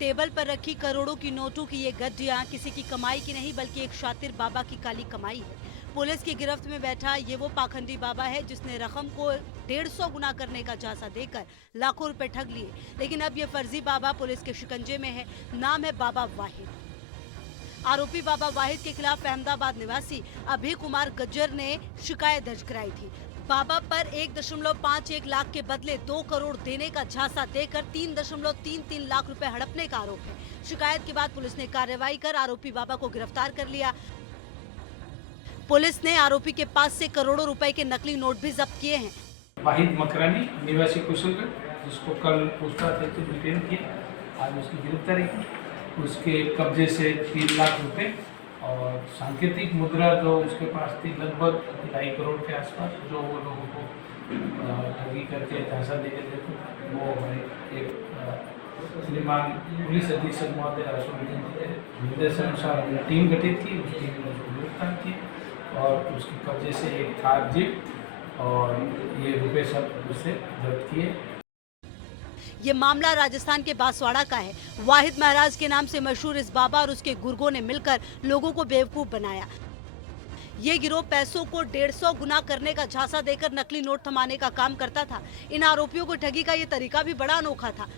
Table पर रखी करोड़ों की नोटों की ये गड्डियां किसी की कमाई की नहीं बल्कि एक शातिर बाबा की काली कमाई है। पुलिस की गिरफ्त में बैठा ये वो पाखंडी बाबा है जिसने रकम को 150 गुना करने का झांसा देकर लाखों रुपए ठग लिए। लेकिन अब ये फर्जी बाबा पुलिस के शिकंजे में है। नाम है बाबा वाहिद। आरोपी बाबा वाहिद के खिलाफ अहमदाबाद निवासी अभय कुमार गज्जर ने शिकायत दर्ज कराई थी। बाबा पर 1.51 लाख के बदले 2 करोड़ देने का झांसा देकर 3.33 लाख रुपए हड़पने का आरोप है। शिकायत के बाद पुलिस ने कार्रवाई कर आरोपी बाबा को गिरफ्तार कर लिया। पुलिस ने आरोपी के पास से करोड़ों रुपए के नकली नोट भी जब्त किए हैं। वाहिद मकरानी निवासी कुशलगढ़, जिसको कल पूछताछ हेतु डिटेन किया, आज उसकी गिरफ्तारी की। उसके कब्जे से 3 लाख रुपए और सांकेतिक मुद्रा जो उसके पास थी लगभग 2.5 करोड़ के आसपास, जो वो लोगों को ठगी करके झांसा देके देते, वो हमारे एक श्रीमान पुलिस अधीक्षक महोदय राष्ट्रपति के निर्देशानुसार हमने टीम गठित की। उस टीम ने उसको गिरफ्तार किया और उसके कब्जे से एक थार जीप और ये रुपए सब उससे जब्त किए। ये मामला राजस्थान के बांसवाड़ा का है। वाहिद महाराज के नाम से मशहूर इस बाबा और उसके गुर्गों ने मिलकर लोगों को बेवकूफ बनाया। ये गिरोह पैसों को 150 गुना करने का झांसा देकर नकली नोट थमाने का काम करता था। इन आरोपियों को ठगी का ये तरीका भी बड़ा अनोखा था।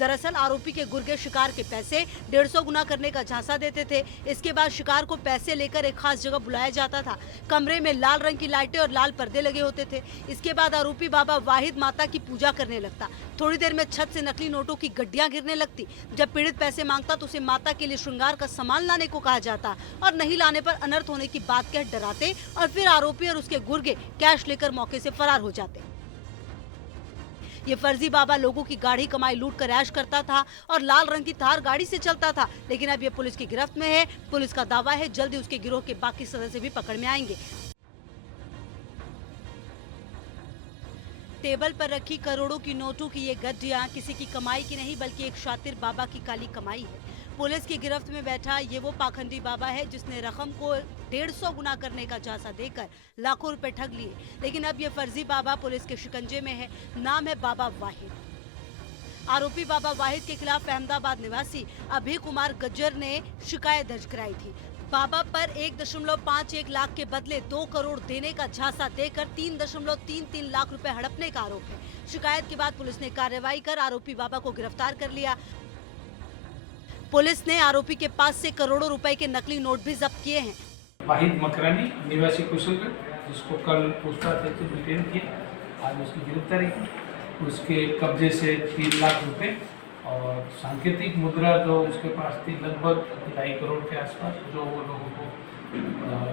दरअसल आरोपी के गुर्गे शिकार के पैसे 150 गुना करने का झांसा देते थे। इसके बाद शिकार को पैसे लेकर एक खास जगह बुलाया जाता था। कमरे में लाल रंग की लाइटें और लाल पर्दे लगे होते थे। इसके बाद आरोपी बाबा वाहिद माता की पूजा करने लगता। थोड़ी देर में छत से नकली नोटों की गड्डियां गिरने लगती। जब पीड़ित पैसे मांगता तो उसे माता के लिए श्रृंगार का सामान लाने को कहा जाता और नहीं लाने पर अनर्थ होने की बात कह डराते और फिर आरोपी और उसके गुर्गे कैश लेकर मौके से फरार हो जाते। ये फर्जी बाबा लोगों की गाढ़ी कमाई लूट कर ऐश करता था और लाल रंग की थार गाड़ी से चलता था। लेकिन अब ये पुलिस की गिरफ्त में है। पुलिस का दावा है जल्द ही उसके गिरोह के बाकी सदस्य भी पकड़ में आएंगे। टेबल पर रखी करोड़ों की नोटों की ये गड्डियां किसी की कमाई की नहीं बल्कि एक शातिर बाबा की काली कमाई है। पुलिस की गिरफ्त में बैठा ये वो पाखंडी बाबा है जिसने रकम को 150 गुना करने का झांसा देकर लाखों रुपए ठग लिए। लेकिन अब ये फर्जी बाबा पुलिस के शिकंजे में है। नाम है बाबा वाहिद। आरोपी बाबा वाहिद के खिलाफ अहमदाबाद निवासी अभय कुमार गज्जर ने शिकायत दर्ज कराई थी। बाबा पर 1.51 लाख के बदले 2 करोड़ देने का झांसा देकर 3.33 लाख रुपए हड़पने का आरोप है। शिकायत के बाद पुलिस ने कार्रवाई कर आरोपी बाबा को गिरफ्तार कर लिया। पुलिस ने आरोपी के पास से करोड़ों रुपए के नकली नोट भी जब्त किए हैं। वाहिद मकरानी निवासी कुशलगढ़, जिसको कल पूछताछ हेतु डिटेन किया, आज उसकी गिरफ्तारी की। उसके कब्जे से 3 लाख रुपए और सांकेतिक मुद्रा जो उसके पास थी लगभग 2.5 करोड़ के आसपास, जो वो लोगों को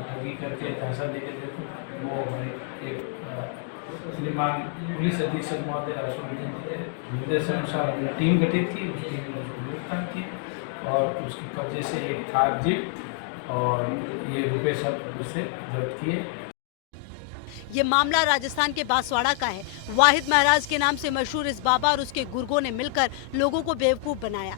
ठगी करके झांसा देके देते, वो हमारे एक श्रीमान पुलिस अधीक्षक महोदय राष्ट्रपति के निर्देशानुसार हमने टीम गठित की। उस टीम ने उसको गिरफ्तार किया और उसके कब्जे से एक थार जीप और ये रुपए सब उससे जब्त किए। ये मामला राजस्थान के बांसवाड़ा का है। वाहिद महाराज के नाम से मशहूर इस बाबा और उसके गुर्गों ने मिलकर लोगों को बेवकूफ बनाया।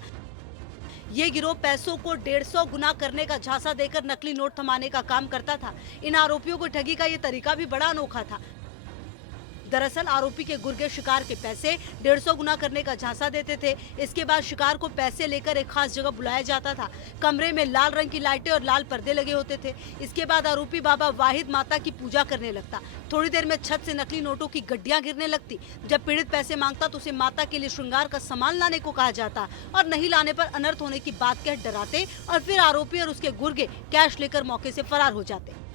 ये गिरोह पैसों को 150 गुना करने का झांसा देकर नकली नोट थमाने का काम करता था। इन आरोपियों को ठगी का ये तरीका भी बड़ा अनोखा था। दरअसल आरोपी के गुर्गे शिकार के पैसे 150 गुना करने का झांसा देते थे। इसके बाद शिकार को पैसे लेकर एक खास जगह बुलाया जाता था। कमरे में लाल रंग की लाइटें और लाल पर्दे लगे होते थे। इसके बाद आरोपी बाबा वाहिद माता की पूजा करने लगता। थोड़ी देर में छत से नकली नोटों की गड्डियां गिरने लगती। जब पीड़ित पैसे मांगता तो उसे माता के लिए श्रृंगार का सामान लाने को कहा जाता और नहीं लाने पर अनर्थ होने की बात कह डराते और फिर आरोपी और उसके गुर्गे कैश लेकर मौके से फरार हो जाते।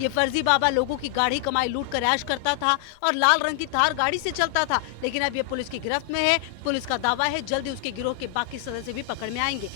ये फर्जी बाबा लोगों की गाढ़ी कमाई लूट कर ऐश करता था और लाल रंग की थार गाड़ी से चलता था। लेकिन अब ये पुलिस की गिरफ्त में है। पुलिस का दावा है जल्द ही उसके गिरोह के बाकी सदस्य भी पकड़ में आएंगे।